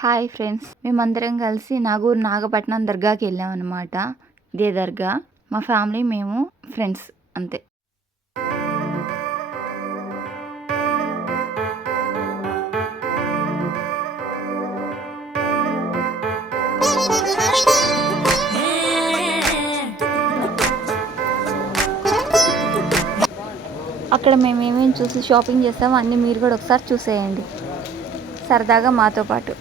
Hi friends, మేమందరం కలిసి నాగూర్ నాగపట్నం దర్గాకి వెళ్ళామన్నమాట. ఇదే దర్గా. మా ఫ్యామిలీ, మేము, ఫ్రెండ్స్ అంతే. అక్కడ మేము ఏమేమి చూసి షాపింగ్ చేస్తామో అన్నీ మీరు కూడా ఒకసారి చూసేయండి సరదాగా మాతో పాటు.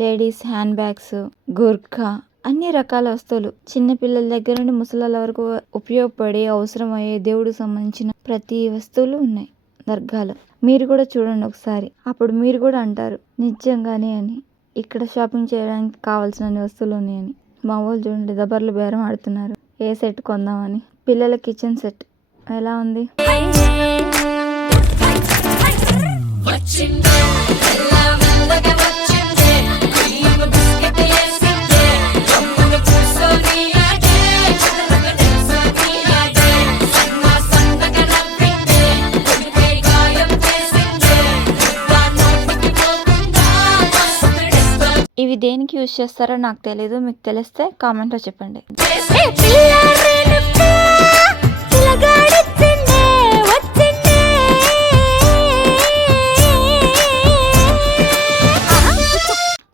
లేడీస్ హ్యాండ్ బ్యాగ్స్, గుర్ఖా, అన్ని రకాల వస్తువులు, చిన్నపిల్లల దగ్గర నుండి ముసలాల వరకు ఉపయోగపడే అవసరమయ్యే దేవుడికి సంబంధించిన ప్రతి వస్తువులు ఉన్నాయి దర్గాలో. మీరు కూడా చూడండి ఒకసారి, అప్పుడు మీరు కూడా అంటారు నిజంగానే అని ఇక్కడ షాపింగ్ చేయడానికి కావాల్సిన వస్తువులు ఉన్నాయని. మా వాళ్ళు చూడండి దబర్లు బేరం ఆడుతున్నారు ఏ సెట్ కొందామని. పిల్లల కిచెన్ సెట్ ఎలా ఉంది. ఇవి దేనికి యూజ్ చేస్తారో నాకు తెలీదు, మీకు తెలిస్తే కామెంట్లో చెప్పండి.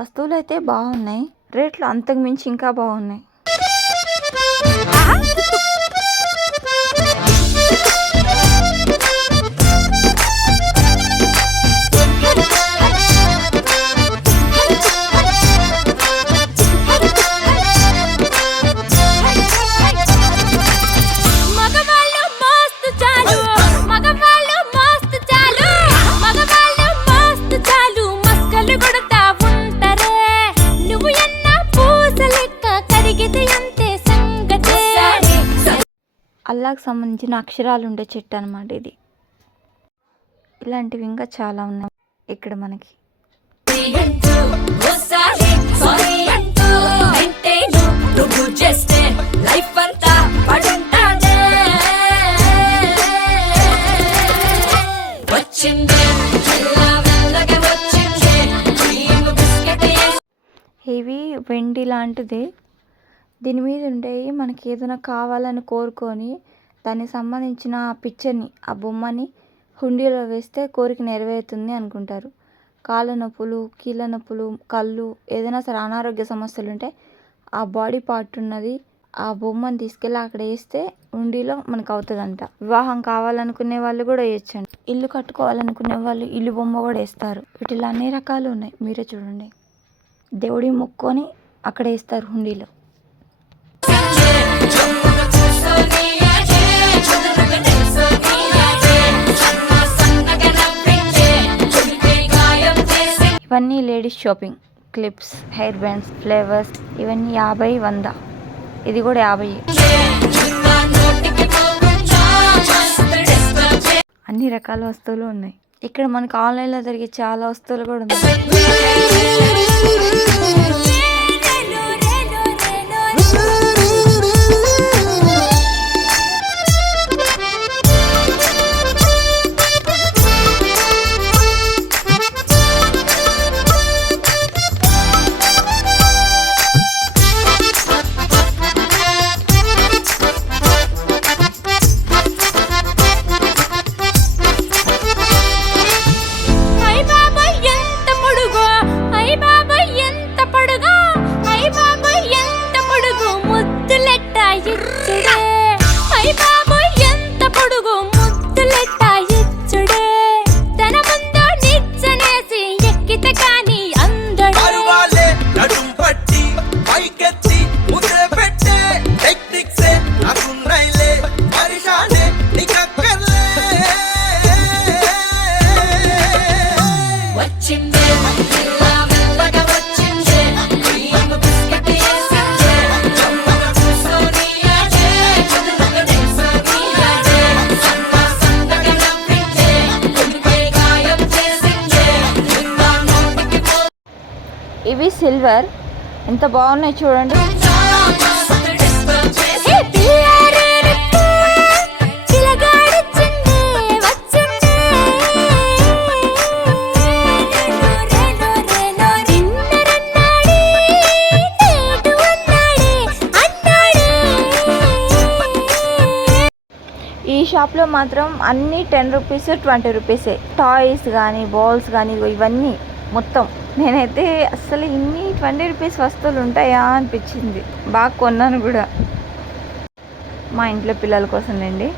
వస్తువులు అయితే బాగున్నాయి, రేట్లు అంతకు మించి ఇంకా బాగున్నాయి. అల్లాకు సంబంధించిన అక్షరాలు ఉండే చెట్టు అన్నమాట ఇది. ఇలాంటివి ఇంకా చాలా ఉన్నాయి ఇక్కడ మనకి. ఇవి వెండి లాంటిది, దీని మీద ఉంటాయి. మనకి ఏదైనా కావాలని కోరుకొని దానికి సంబంధించిన ఆ పిక్చర్ని, ఆ బొమ్మని హుండీలో వేస్తే కోరిక నెరవేరుతుంది అనుకుంటారు. కాళ్ళ నొప్పులు, కీళ్ళ నొప్పులు, కళ్ళు, ఏదైనా సరే అనారోగ్య సమస్యలు ఉంటే ఆ బాడీ పార్ట్ ఉన్నది ఆ బొమ్మని తీసుకెళ్ళి అక్కడ వేస్తే హుండీలో మనకు అవుతుందంట. వివాహం కావాలనుకునే వాళ్ళు కూడా వేయచ్చండి. ఇల్లు కట్టుకోవాలనుకునే వాళ్ళు ఇల్లు బొమ్మ కూడా వేస్తారు. వీటిలో అన్ని రకాలు ఉన్నాయి, మీరే చూడండి. దేవుడి మొక్కుని అక్కడ వేస్తారు హుండీలో. ఇవన్నీ ladies shopping. Clips, hair bands, flavours, ఇవన్నీ 50, 100. ఇది కూడా 50. అన్ని రకాల వస్తువులు ఉన్నాయి ఇక్కడ. మనకు ఆన్లైన్లో జరిగే చాలా వస్తువులు కూడా ఉన్నాయి. ఇవి సిల్వర్ ఎంత బాగున్నాయి చూడండి. ఈ షాప్లో మాత్రం అన్నీ 10 రూపీస్ 20 రూపీసే. టాయ్స్ కానీ బాల్స్ కానీ ఇవన్నీ మొత్తం. నేనైతే అసలు ఇన్ని 20 రూపీస్ వస్తువులు ఉంటాయా అనిపించింది. బాగా కొన్నాను కూడా మా ఇంట్లో పిల్లల కోసం అండి.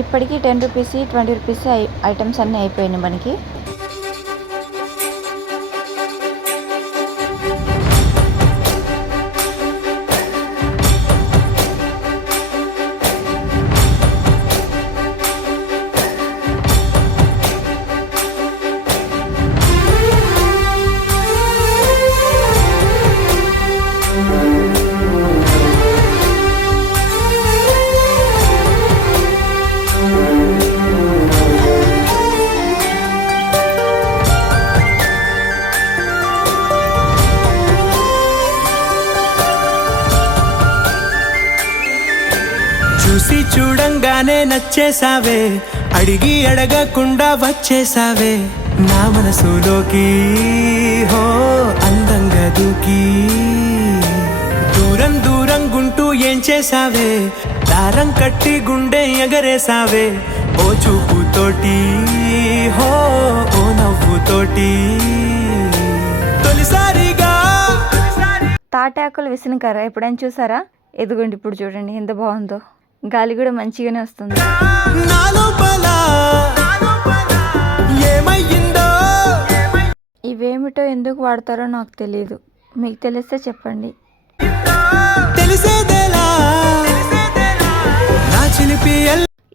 ఇప్పటికీ 10 రూపీస్ 20 రూపీస్ ఐటమ్స్ అన్నీ అయిపోయినాయి మనకి. చూసి చూడంగానే నచ్చేసావే, అడిగి అడగకుండా వచ్చేసావే నా మనసులోకి. హో అందంగా దూకి దూరం దూరం గుంటూ ఏం చేసావే, దారం కట్టి గుండె ఎగరేసావే ఓ చూపుతోటి. హో ఓ నవ్వుతోటి తొలిసారిగా. తాటాకులు విసనకర్ర ఎప్పుడైనా చూసారా? ఎదుగుండి ఇప్పుడు చూడండి ఎంత బాగుందో. గాలి కూడా మంచిగానే వస్తుంది. ఇవేమిటో ఎందుకు వాడతారో నాకు తెలియదు, మీకు తెలిస్తే చెప్పండి.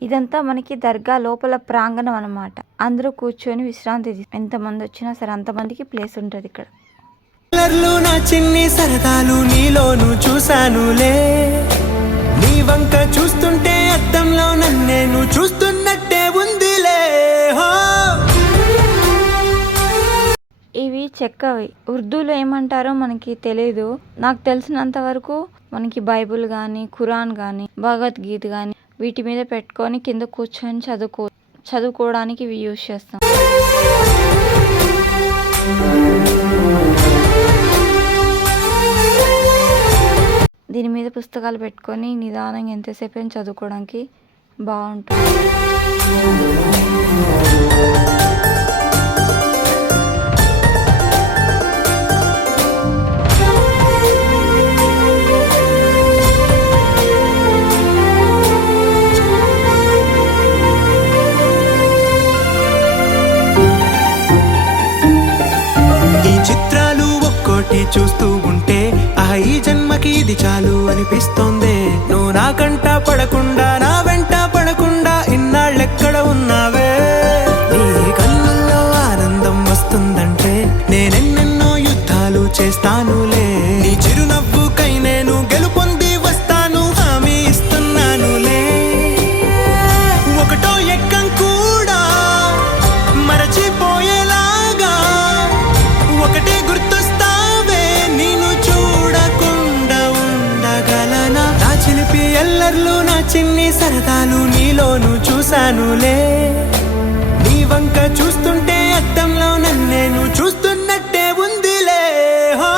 ఇదంతా మనకి దర్గా లోపల ప్రాంగణం అన్నమాట. అందరూ కూర్చొని విశ్రాంతి ఎంతమంది వచ్చినా సరే అంతమందికి ప్లేస్ ఉంటుంది ఇక్కడ. నా చిన్ని సరదాలు నీలోను చూసానులే, నీ వంక చూస్తుంటే అద్దంలో నన్నేను చూస్తున్నట్టే ఉందిలే. ఇవి చెక్కవి. ఉర్దూలో ఏమంటారో మనకి తెలీదు. నాకు తెలిసినంత వరకు మనకి బైబుల్ కానీ ఖురాన్ కానీ భగవద్గీత కానీ వీటి మీద పెట్టుకొని కింద కూర్చొని చదువుకోవడానికి ఇవి యూజ్ చేస్తాం. దీని మీద పుస్తకాలు పెట్టుకొని నిదానంగా ఎంతసేపు అయినా చదువుకోవడానికి బాగుంటుంది. ఈ చిత్రాలు ఒక్కోటి చూస్తూ ఉంటే ఈ జన్మకి ఇది చాలు అనిపిస్తోంది. నువ్వు నా కంట పడకుండా నా వెంట పడకుండా చిన్ని సరదాలు నీలోను చూశానులే. నీ వంక చూస్తుంటే అద్దంలో నన్నేను చూస్తున్నట్టే ఉందిలే. హో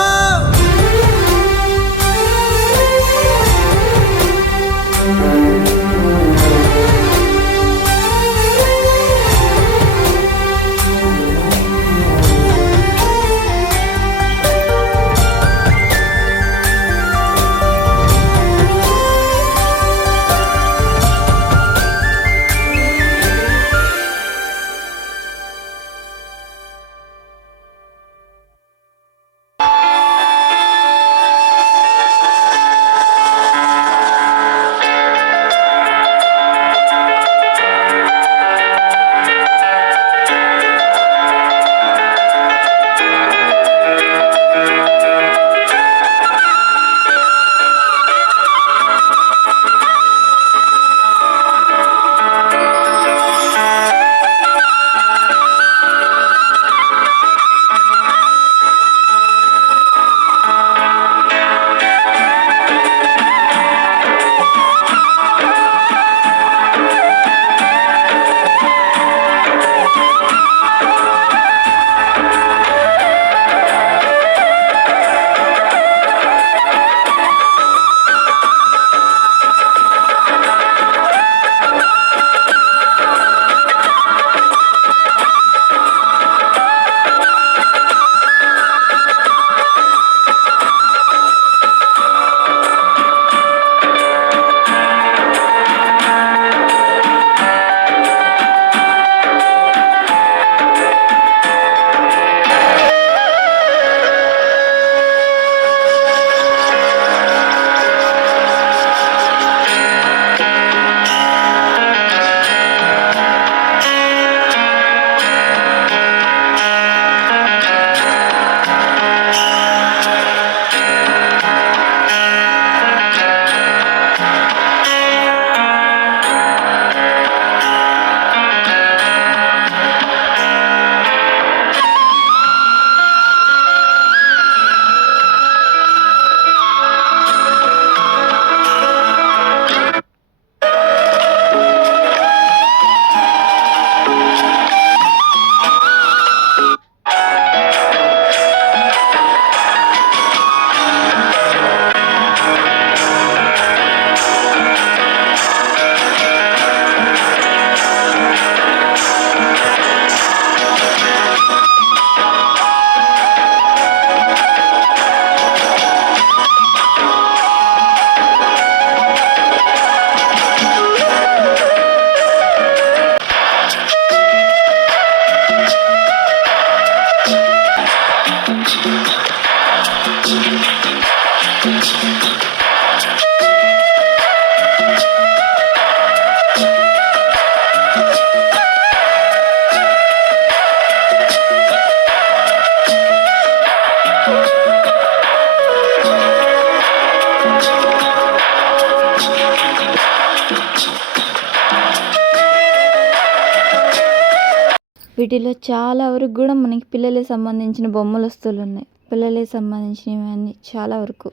వీటిలో చాలా వరకు కూడా మనకి పిల్లలకి సంబంధించిన బొమ్మల వస్తువులు ఉన్నాయి. పిల్లలకి సంబంధించినవి అన్నీ చాలా వరకు.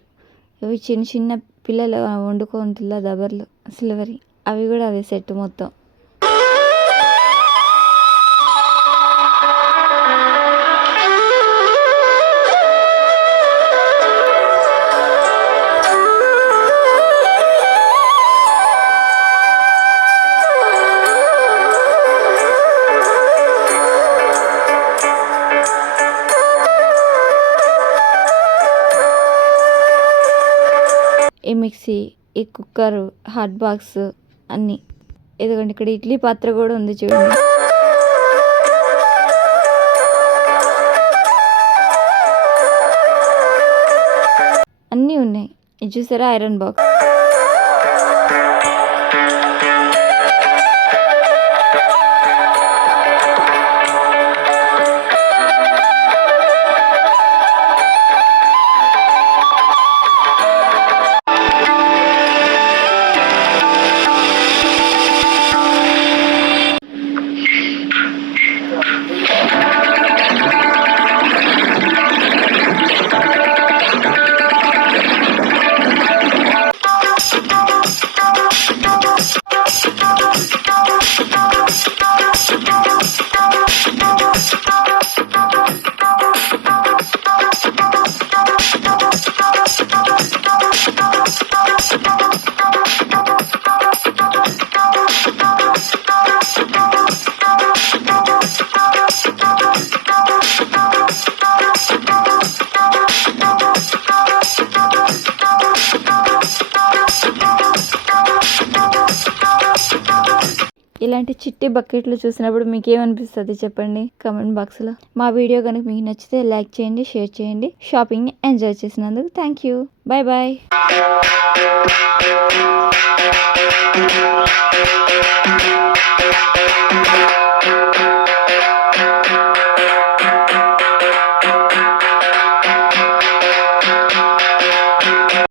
ఇవి చిన్న చిన్న పిల్లలు వండుకుంటున్న దబర్లు సిల్వరి, అవి కూడా అవి సెట్ మొత్తం. ఈ మిక్సీ, ఈ కుక్కర్, హాట్ బాక్స్ అన్నీ. ఎందుకంటే ఇక్కడ ఇడ్లీ పాత్ర కూడా ఉంది చూడండి. అన్నీ ఉన్నాయి. ఇది చూసారా, ఐరన్ బాక్స్. ఇలాంటి చిట్టి బకెట్లు చూసినప్పుడు మీకు ఏమనిపిస్తుంది చెప్పండి కామెంట్ బాక్స్లో. మా వీడియో కనుక మీకు నచ్చితే లైక్ చేయండి, షేర్ చేయండి. షాపింగ్ని ఎంజాయ్ చేసినందుకు థ్యాంక్ యూ. Bye bye.